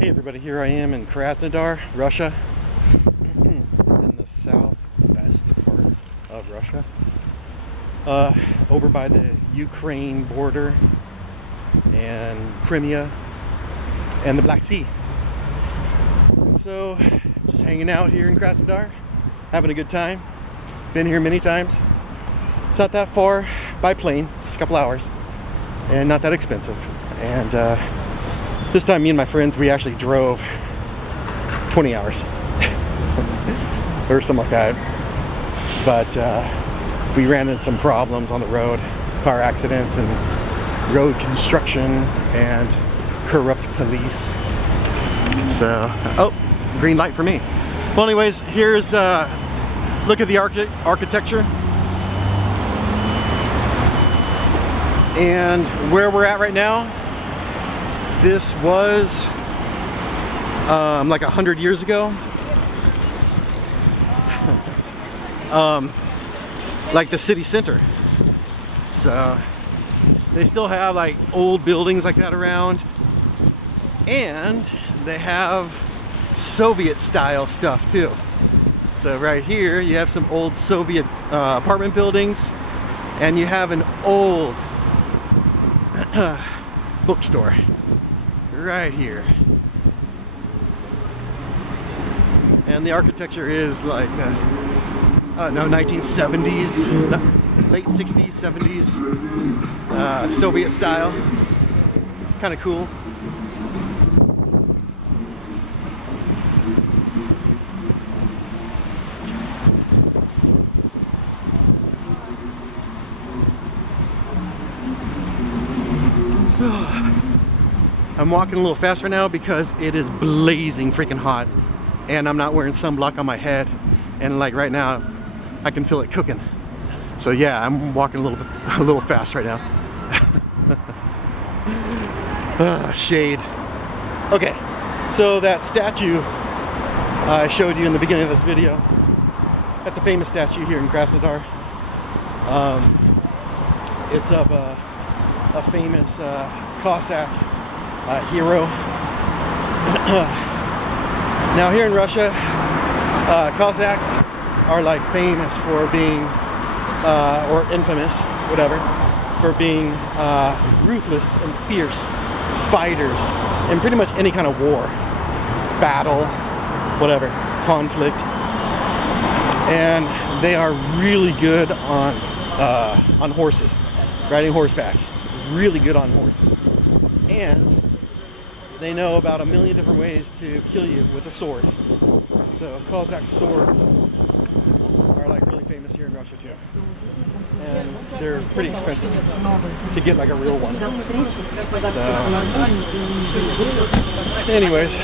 Hey everybody, here I am in Krasnodar, Russia. It's in the southwest part of Russia. Over by the Ukraine border and Crimea and the Black Sea. And so, just hanging out here in Krasnodar, having a good time. Been here many times. It's not that far by plane, just a couple hours, and not that expensive. And this time, me and my friends, we actually drove 20 hours or something like that. But we ran into some problems on the road, car accidents and road construction and corrupt police. So, oh, green light for me. Well, anyways, here's look at the architecture and where we're at right now. This was like 100 years ago. Like the city center. So they still have like old buildings like that around, and they have Soviet style stuff too. So right here you have some old Soviet apartment buildings, and you have an old bookstore right here. And the architecture is like I don't know, 1970s, late 60s, 70s, Soviet style. Kind of cool. I'm walking a little faster now because it is blazing freaking hot, and I'm not wearing sunblock on my head, and like right now I can feel it cooking. So yeah, I'm walking a little fast right now. Shade. Okay, so that statue I showed you in the beginning of this video, that's a famous statue here in Krasnodar. It's of a famous Cossack hero. Now here in Russia, Cossacks are like famous for being, or infamous, whatever, for being ruthless and fierce fighters in pretty much any kind of war, battle, whatever, conflict. And they are really good on horses, riding horseback, really good on horses. And they know about 1 million different ways to kill you with a sword. So Cossack swords are like really famous here in Russia too. And they're pretty expensive to get like a real one. So, anyways.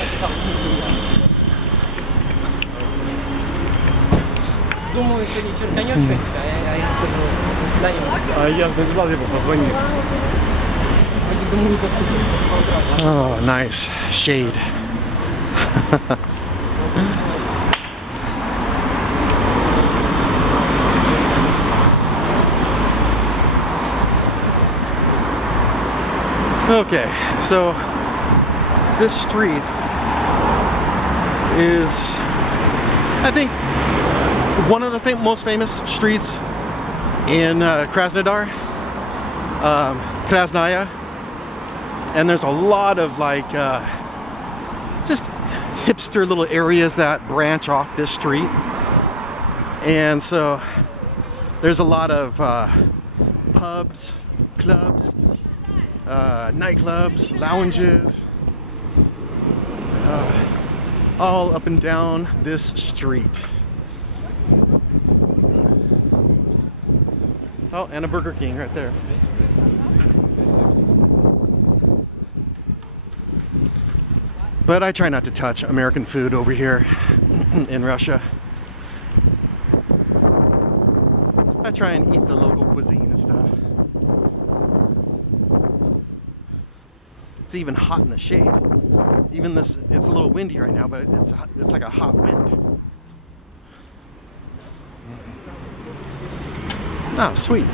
Oh, nice shade. Okay, so this street is, I think, one of the most famous streets in Krasnodar, Krasnaya. And there's a lot of like just hipster little areas that branch off this street. And so there's a lot of pubs, clubs, nightclubs, lounges, all up and down this street. Oh, and a Burger King right there. But I try not to touch American food over here in Russia. I try and eat the local cuisine and stuff. It's even hot in the shade. Even this, it's a little windy right now, but it's like a hot wind. Oh, sweet.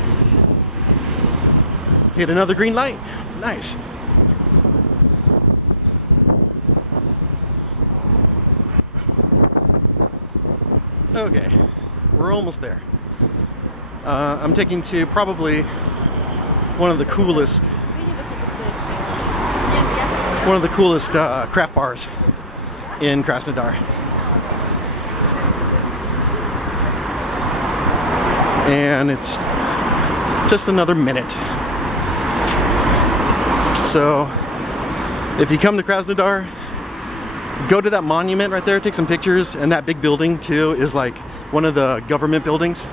Hit another green light. Nice. Okay, we're almost there. I'm taking to probably one of the coolest craft bars in Krasnodar. And it's just another minute. So if you come to Krasnodar, go to that monument right there, take some pictures, and that big building too is like one of the government buildings.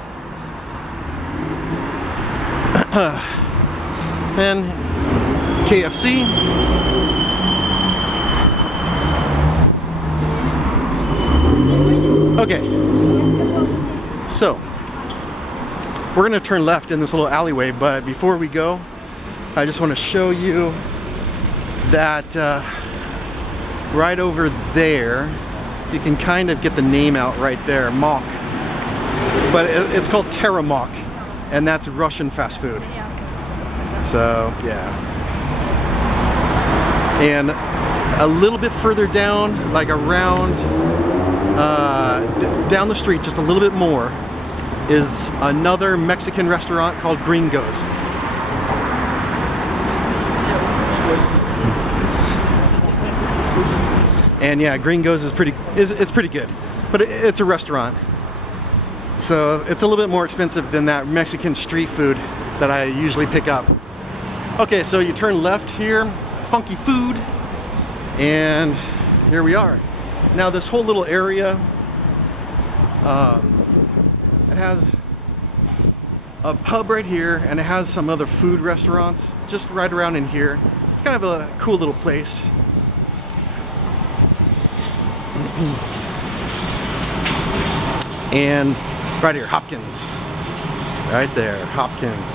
And KFC. Okay, so we're gonna turn left in this little alleyway, but before we go, I just want to show you that right over there, you can kind of get the name out right there, Mok. But it's called Terra Mok, and that's Russian fast food. So, yeah. And a little bit further down, like around, down the street, just a little bit more, is another Mexican restaurant called Gringo's. And yeah, Gringo's is pretty good, but it's a restaurant, so it's a little bit more expensive than that Mexican street food that I usually pick up. Okay, so you turn left here, funky food, and here we are. Now this whole little area, it has a pub right here, and it has some other food restaurants just right around in here. It's kind of a cool little place. And right here, Hopkins. Right there, Hopkins.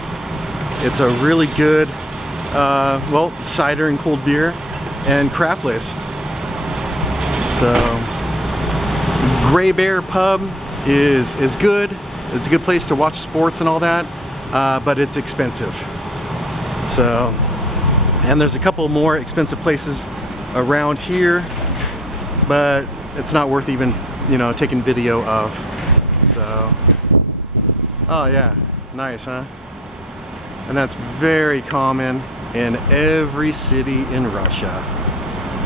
It's a really good, well, cider and cold beer and craft place. So, Gray Bear Pub is good. It's a good place to watch sports and all that, but it's expensive. So, and there's a couple more expensive places around here, but it's not worth even, taking video of. So, oh yeah, nice, huh? And that's very common in every city in Russia.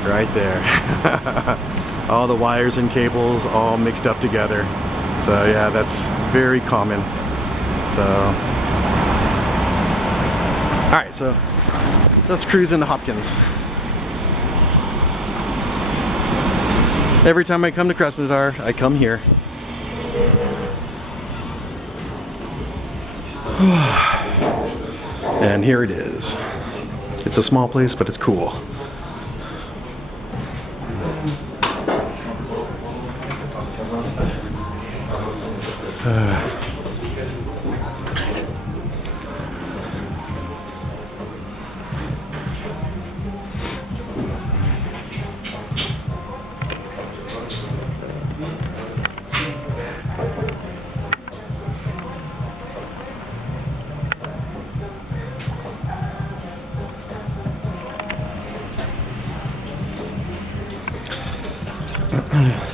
Right there. All the wires and cables all mixed up together. So yeah, that's very common. So, all right, so let's cruise into Hopkins. Every time I come to Krasnodar, I come here. And here it is. It's a small place, but it's cool.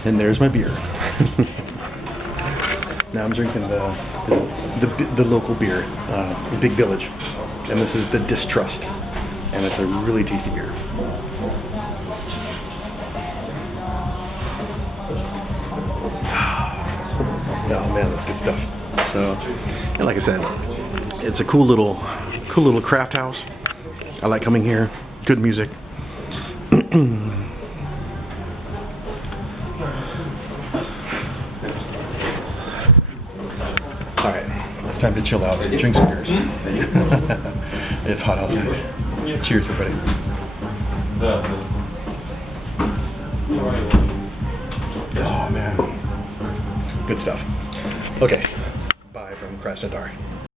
And there's my beer. Now I'm drinking the local beer, Big Village, and this is the Distrust, and it's a really tasty beer. Oh man, that's good stuff. So, and like I said, it's a cool little craft house. I like coming here. Good music. Alright, it's time to chill out, drink some beers. It's hot outside. Cheers, everybody. Oh man, good stuff. Okay, bye from Krasnodar.